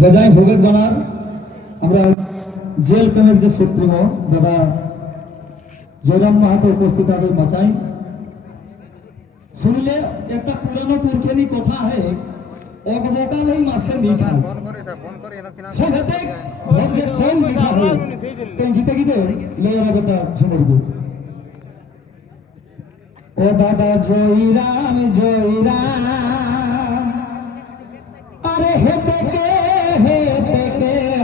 বেজায় ভোগের বানার আমরা জেল কমিটির যে সুপ্রিমো দাদা জয়রাম মাহাতো উপস্থিত আগে বাঁচাই শুনলে একটা পুরানো পুরখেনি কথা হয় এক বোকালেই মাছে মিঠা সেহেতে ধৈর্যে খোল মিঠা হয় তাই গীতে গীতে লয়েরা বেটা ঝুমুর গীত ও দাদা জয়রাম জয়রাম আরে হেতে কে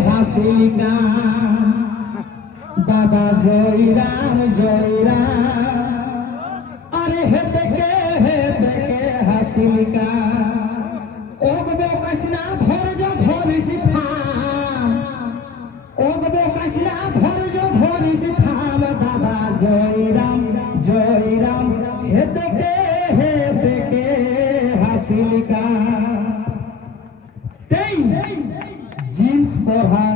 হাসিলিকা দাদা জয়রাম জয়রাম আরে হেতে কে হাসিলিকা ওগবে কাশনা ধৈর্য ধরিস থাম ওগবে কাশনা ধৈর্য ধরিস থাম দাদা জয়রাম জয়রাম হেতে কে হাসিলিকা তেই জিন্স পরা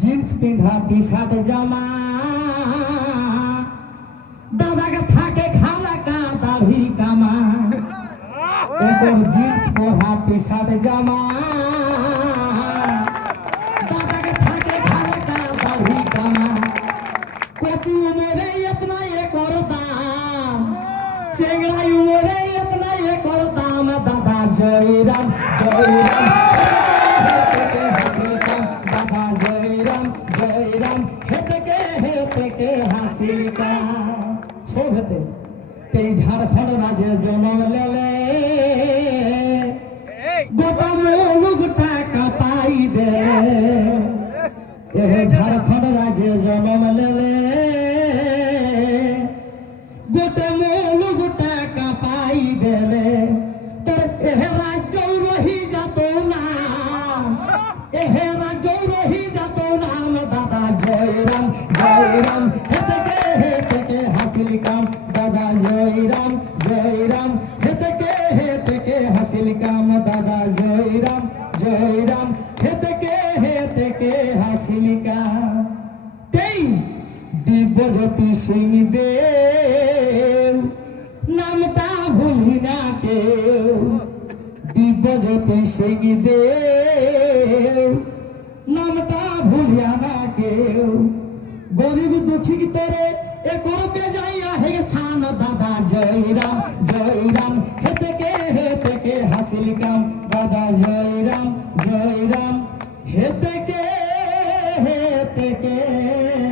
জিন্স পিন্ধা টি শার্ট জামা দাদাকে থাকে খালাকা দাড়ি কামা এরপর জিন্স পরা টি শার্ট জামা দাদাকে থাকে খালাকা দাড়ি কামা কোচিং উমরে इतना ये করতাম চেংড়া উমরে इतना ये করতাম দাদা জয়রাম জয়রাম দাদা জয়রাম জয়রাম হেতে কে হাসিলিকা শোভতে এই ঝাড়খণ্ড রাজ্যে জন্ম লেলে গোটা মুলুকটা কাঁপাই দেলে এ ঝাড়খণ্ড রাজ্যে জন্ম লেলে গোটা মুলুকটা কাঁপাই দেলে তোর এ রাজ্য রহি যাত না এ রাজ্য রহি যাত নাম দাদা জয়রাম জয়রাম হেতে কে হাসিলিকাম দাদা জয়রাম জয়রাম হেতে কে হাসিলিকাম দাদা জয়রাম জয়রাম হেতে কে হাসিলিকাম তেই দিব্যজ্যোতি সিং দেব নামটা ভুলি না কেউ দিব্যজ্যোতি সিং দেব নামটা ভুলিয়া না কেউ গরিব দুঃখী তরে এ করবে যাইয়া হে সান দাদা জয়রাম জয়রাম হেতে কে হাসিলিকাম দাদা জয়রাম জয়রাম হেতে কে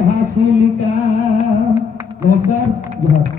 হাসিলিকাম। নমস্কার জয়।